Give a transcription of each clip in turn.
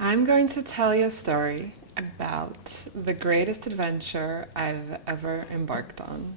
I'm going to tell you a story about the greatest adventure I've ever embarked on.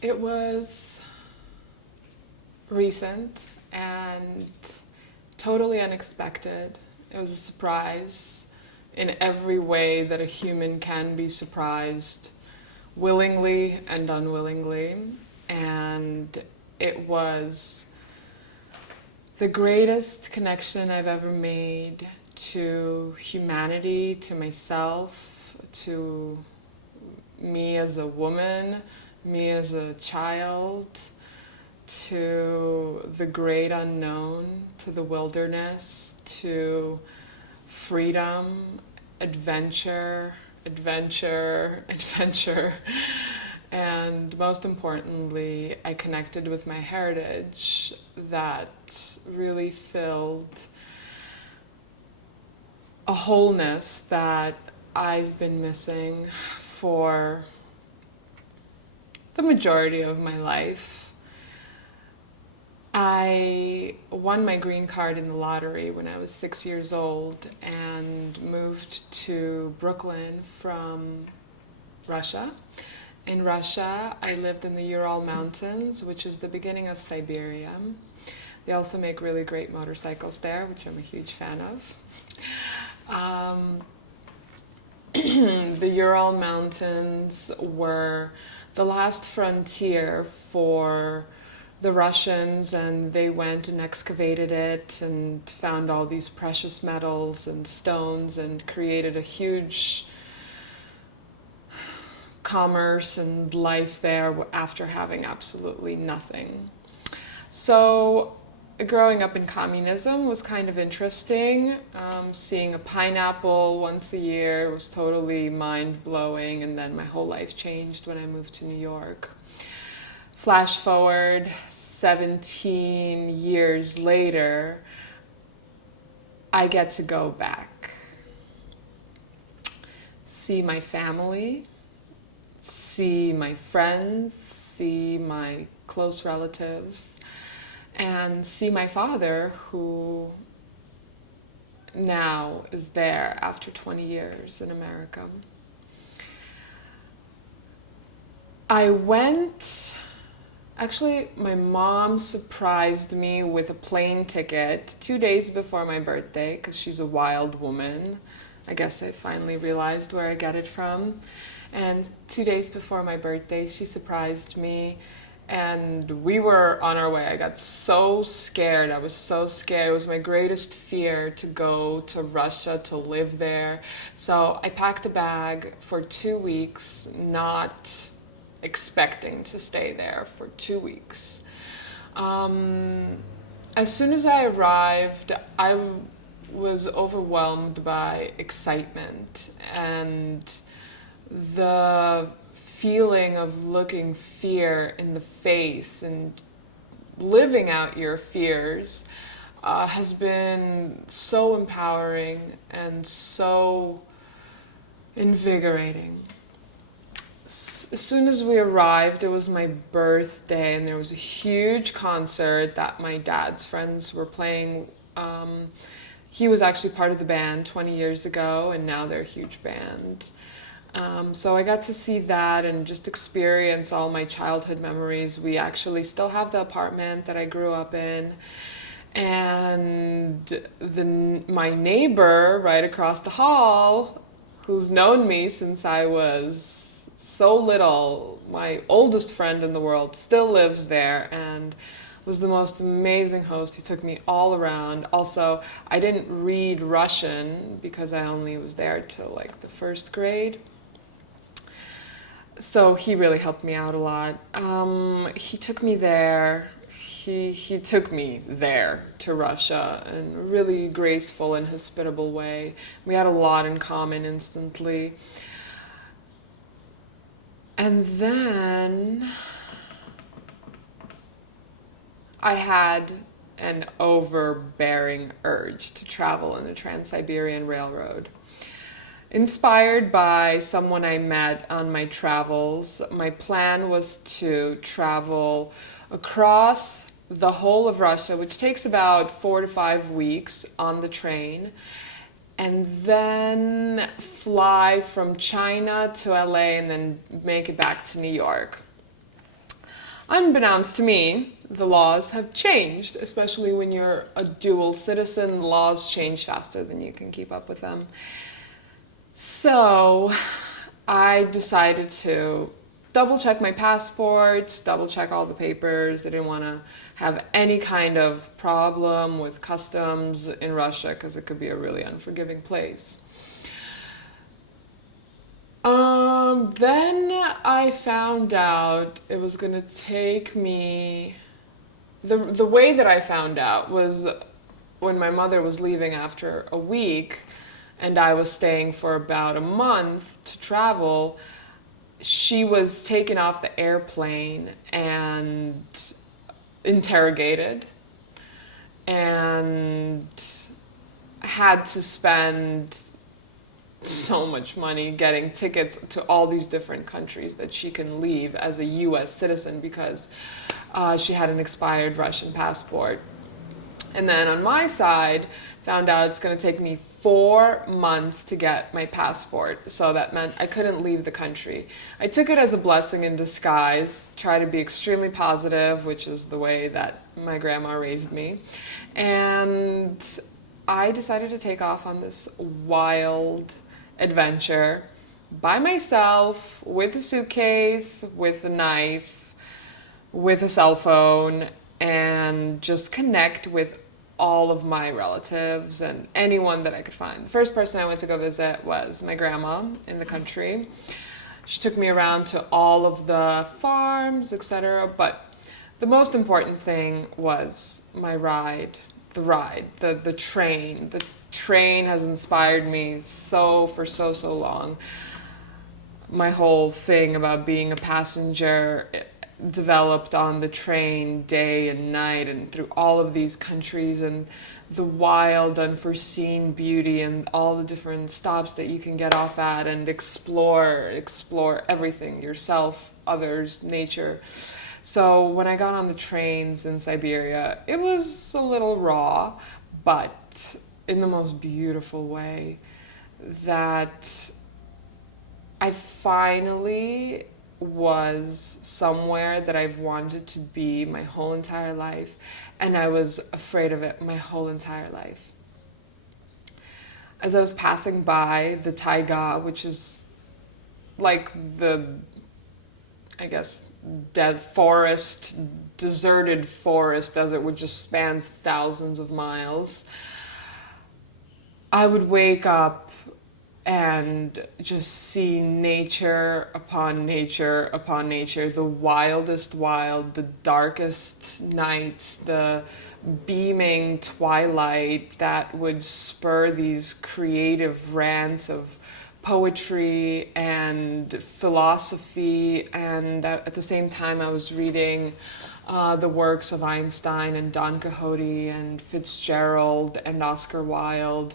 It was recent and totally unexpected. It was a surprise in every way that a human can be surprised, willingly and unwillingly. And it was the greatest connection I've ever made to humanity, to myself, to me as a woman, me as a child, to the great unknown, to the wilderness, to freedom, adventure, adventure, adventure. And most importantly, I connected with my heritage that really filled a wholeness that I've been missing for the majority of my life. I won my green card in the lottery when I was 6 years old and moved to Brooklyn from Russia. In Russia, I lived in the Ural Mountains, which is the beginning of Siberia. They also make really great motorcycles there, which I'm a huge fan of. The Ural Mountains were the last frontier for the Russians, and they went and excavated it and found all these precious metals and stones and created a huge commerce and life there after having absolutely nothing. So growing up in communism was kind of interesting. Seeing a pineapple once a year was totally mind-blowing, and then my whole life changed when I moved to New York. Flash forward 17 years later, I get to go back, see my family, see my friends, see my close relatives, and see my father, who now is there after 20 years in America. Actually, my mom surprised me with a plane ticket 2 days before my birthday, because she's a wild woman. I guess I finally realized where I get it from. And 2 days before my birthday, she surprised me, and we were on our way. I got so scared. I was so scared. It was my greatest fear to go to Russia, to live there. So I packed a bag for 2 weeks, not expecting to stay there for 2 weeks. As soon as I arrived, I was overwhelmed by excitement and the feeling of looking fear in the face and living out your fears has been so empowering and so invigorating. As soon as we arrived, it was my birthday, and there was a huge concert that my dad's friends were playing. He was actually part of the band 20 years ago, and now they're a huge band. So I got to see that and just experience all my childhood memories. We actually still have the apartment that I grew up in. And my neighbor right across the hall, who's known me since I was so little, my oldest friend in the world, still lives there and was the most amazing host. He took me all around. Also, I didn't read Russian because I only was there till like the first grade. So he really helped me out a lot. He took me there. He took me there to Russia in a really graceful and hospitable way. We had a lot in common instantly. And then I had an overbearing urge to travel in the Trans-Siberian Railroad. Inspired by someone I met on my travels, my plan was to travel across the whole of Russia, which takes about 4 to 5 weeks on the train, and then fly from China to LA and then make it back to New York. Unbeknownst to me, the laws have changed, especially when you're a dual citizen. Laws change faster than you can keep up with them. So I decided to double check my passports, double check all the papers. I didn't want to have any kind of problem with customs in Russia because it could be a really unforgiving place. Then I found out it was going to take me... The way that I found out was when my mother was leaving after a week and I was staying for about a month to travel. She was taken off the airplane and interrogated and had to spend so much money getting tickets to all these different countries that she can leave as a U.S. citizen because she had an expired Russian passport. And then on my side, found out it's going to take me 4 months to get my passport. So that meant I couldn't leave the country. I took it as a blessing in disguise, try to be extremely positive, which is the way that my grandma raised me. And I decided to take off on this wild adventure by myself, with a suitcase, with a knife, with a cell phone, and just connect with all of my relatives and anyone that I could find. The first person I went to go visit was my grandma in the country. She took me around to all of the farms, etc. But the most important thing was my ride, the train. The train has inspired me for so long. My whole thing about being a passenger developed on the train day and night and through all of these countries and the wild, unforeseen beauty and all the different stops that you can get off at and explore everything, yourself, others, nature. So when I got on the trains in Siberia, it was a little raw, but in the most beautiful way, that I finally was somewhere that I've wanted to be my whole entire life, and I was afraid of it my whole entire life. As I was passing by the taiga, which is like the, I guess, deserted forest desert, which just spans thousands of miles, I would wake up and just see nature upon nature upon nature, the wildest wild, the darkest nights, the beaming twilight that would spur these creative rants of poetry and philosophy. And at the same time I was reading the works of Einstein and Don Quixote and Fitzgerald and Oscar Wilde.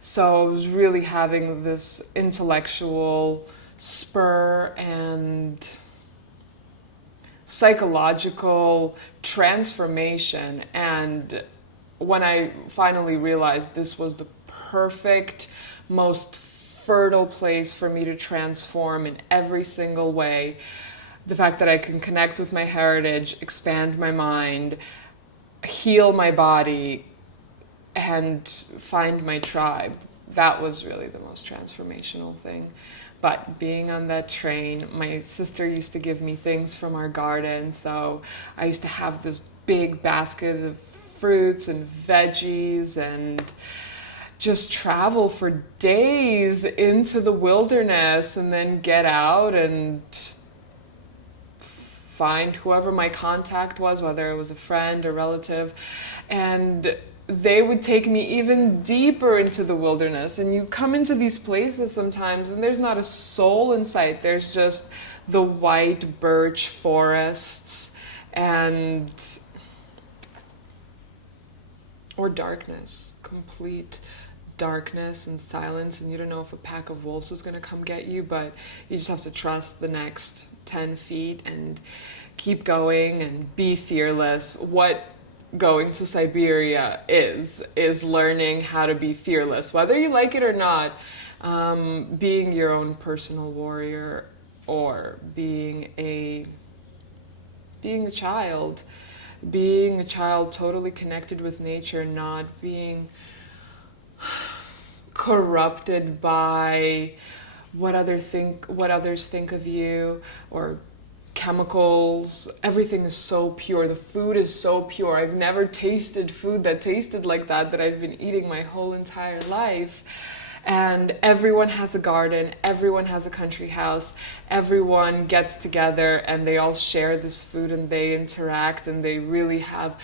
So I was really having this intellectual spur and psychological transformation. And when I finally realized this was the perfect, most fertile place for me to transform in every single way, the fact that I can connect with my heritage, expand my mind, heal my body, and find my tribe, that was really the most transformational thing. But being on that train, my sister used to give me things from our garden, so I used to have this big basket of fruits and veggies and just travel for days into the wilderness and then get out and find whoever my contact was, whether it was a friend or relative, and they would take me even deeper into the wilderness. And you come into these places sometimes and there's not a soul in sight. There's just the white birch forests or darkness, complete darkness and silence, and you don't know if a pack of wolves is going to come get you, but you just have to trust the next 10 feet and keep going and be fearless. What going to Siberia is learning how to be fearless, whether you like it or not. Being your own personal warrior, or being a child, totally connected with nature, not being corrupted by what others think of you, or chemicals. Everything is so pure. The food is so pure. I've never tasted food that tasted like that I've been eating my whole entire life. And everyone has a garden, everyone has a country house, everyone gets together and they all share this food and they interact and they really have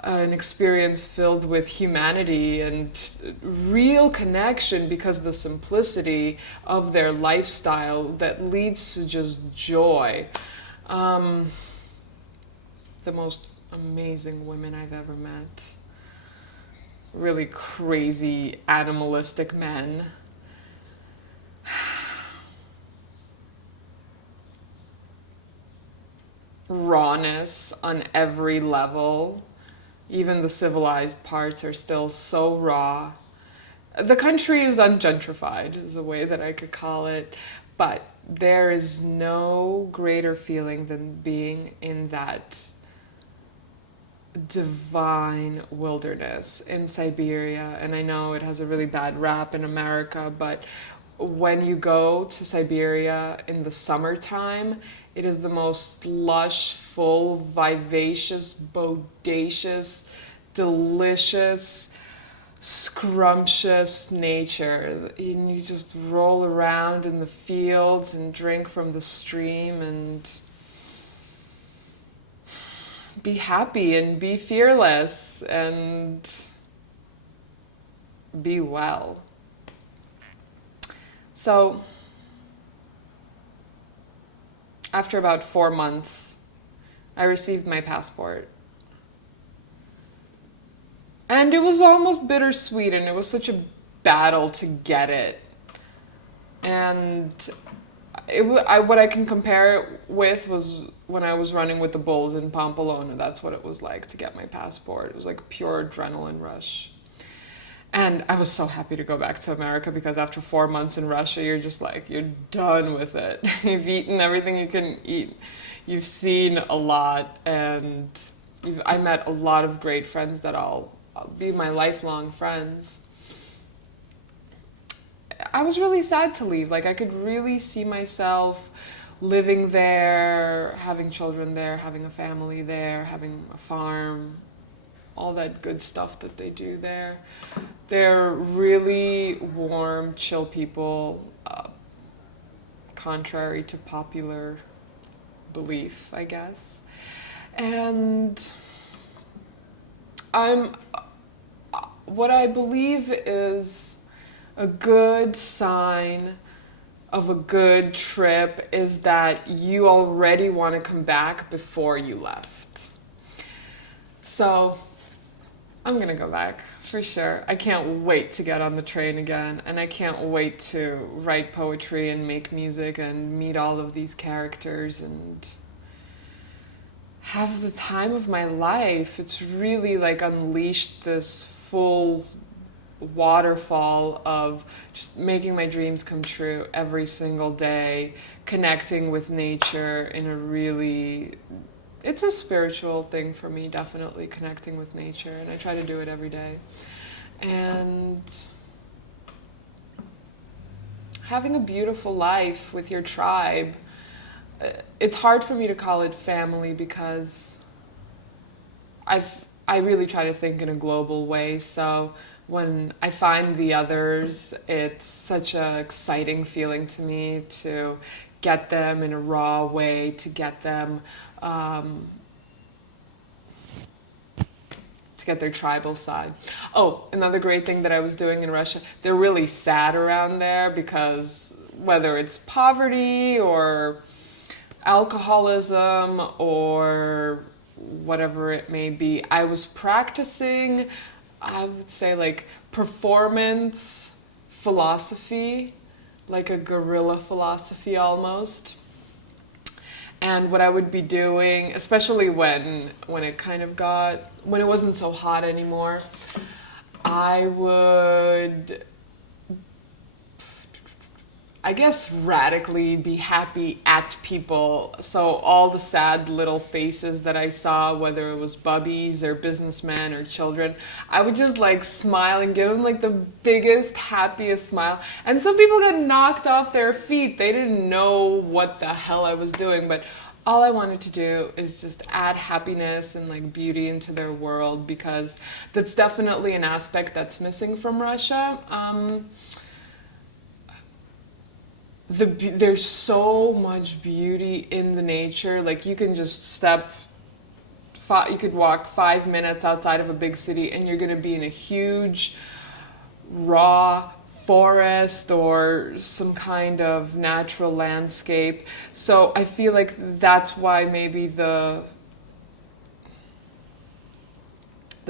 an experience filled with humanity and real connection because of the simplicity of their lifestyle that leads to just joy. The most amazing women I've ever met. Really crazy animalistic men. Rawness on every level. Even the civilized parts are still so raw. The country is ungentrified, is a way that I could call it, but there is no greater feeling than being in that divine wilderness in Siberia. And I know it has a really bad rap in America, but when you go to Siberia in the summertime, it is the most lush, full, vivacious, bodacious, delicious, scrumptious nature. And you just roll around in the fields and drink from the stream and be happy and be fearless and be well. So, after about 4 months, I received my passport. And it was almost bittersweet, and it was such a battle to get it. And what I can compare it with was when I was running with the bulls in Pamplona. That's what it was like to get my passport. It was like a pure adrenaline rush. And I was so happy to go back to America because after 4 months in Russia, you're just like, you're done with it. You've eaten everything you can eat. You've seen a lot, and I met a lot of great friends that I'll be my lifelong friends. I was really sad to leave. Like, I could really see myself living there, having children there, having a family there, having a farm, all that good stuff that they do there. They're really warm, chill people, contrary to popular belief, I guess. And what I believe is a good sign of a good trip is that you already want to come back before you left. So I'm going to go back for sure. I can't wait to get on the train again, and I can't wait to write poetry and make music and meet all of these characters and have the time of my life. It's really like unleashed this full waterfall of just making my dreams come true every single day, connecting with nature in a really... It's a spiritual thing for me, definitely, connecting with nature, and I try to do it every day. And having a beautiful life with your tribe. It's hard for me to call it family because I really try to think in a global way, so when I find the others, it's such an exciting feeling to me to get them in a raw way, to get them to get their tribal side. Oh, another great thing that I was doing in Russia, they're really sad around there because whether it's poverty or alcoholism or whatever it may be, I was practicing, I would say, like performance philosophy, like a guerrilla philosophy almost. And what I would be doing, especially when it kind of got, when it wasn't so hot anymore, I would, I guess, radically be happy at people. So all the sad little faces that I saw, whether it was bubbies or businessmen or children, I would just like smile and give them like the biggest, happiest smile. And some people got knocked off their feet. They didn't know what the hell I was doing, but all I wanted to do is just add happiness and like beauty into their world, because that's definitely an aspect that's missing from Russia. There's so much beauty in the nature. Like you can just you could walk 5 minutes outside of a big city and you're going to be in a huge raw forest or some kind of natural landscape. So I feel like that's why maybe the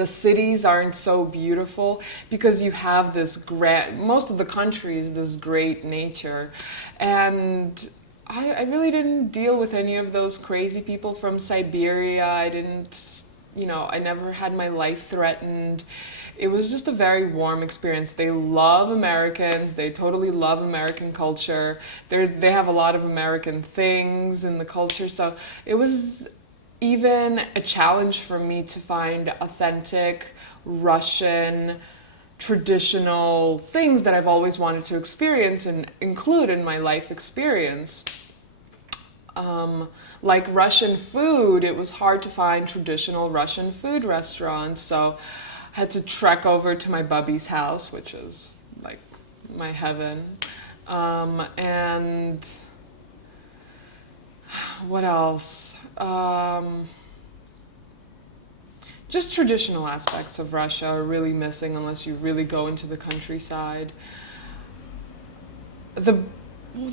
cities aren't so beautiful, because you have this most of the country is this great nature. And I really didn't deal with any of those crazy people from Siberia. I didn't, I never had my life threatened. It was just a very warm experience. They love Americans. They totally love American culture. They have a lot of American things in the culture. So it was even a challenge for me to find authentic Russian traditional things that I've always wanted to experience and include in my life experience. Like Russian food, it was hard to find traditional Russian food restaurants, so I had to trek over to my bubby's house, which is like my heaven. And what else? Just traditional aspects of Russia are really missing unless you really go into the countryside. The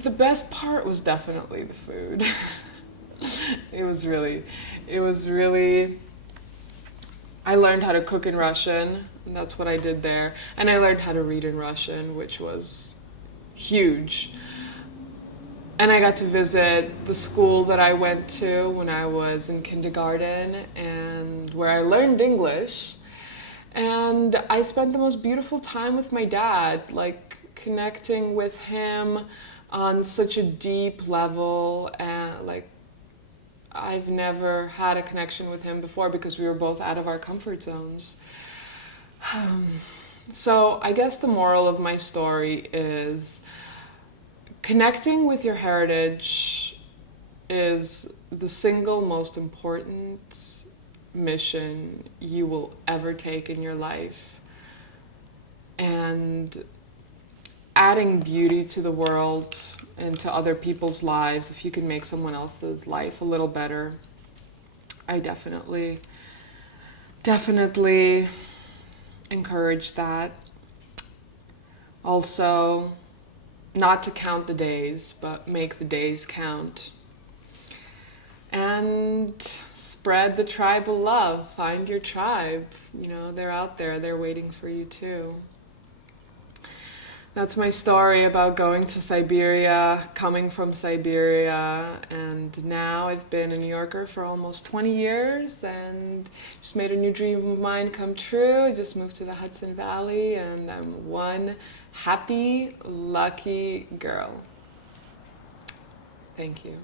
best part was definitely the food. It was really, I learned how to cook in Russian, and that's what I did there. And I learned how to read in Russian, which was huge. And I got to visit the school that I went to when I was in kindergarten, and where I learned English. And I spent the most beautiful time with my dad, like connecting with him on such a deep level. And like, I've never had a connection with him before because we were both out of our comfort zones. So I guess the moral of my story is, connecting with your heritage is the single most important mission you will ever take in your life. And adding beauty to the world and to other people's lives, if you can make someone else's life a little better, I definitely encourage that. Also, not to count the days, but make the days count. And spread the tribal love. Find your tribe. They're out there. They're waiting for you too. That's my story about going to Siberia, coming from Siberia, and now I've been a New Yorker for almost 20 years and just made a new dream of mine come true. I just moved to the Hudson Valley, and I'm one happy, lucky girl. Thank you.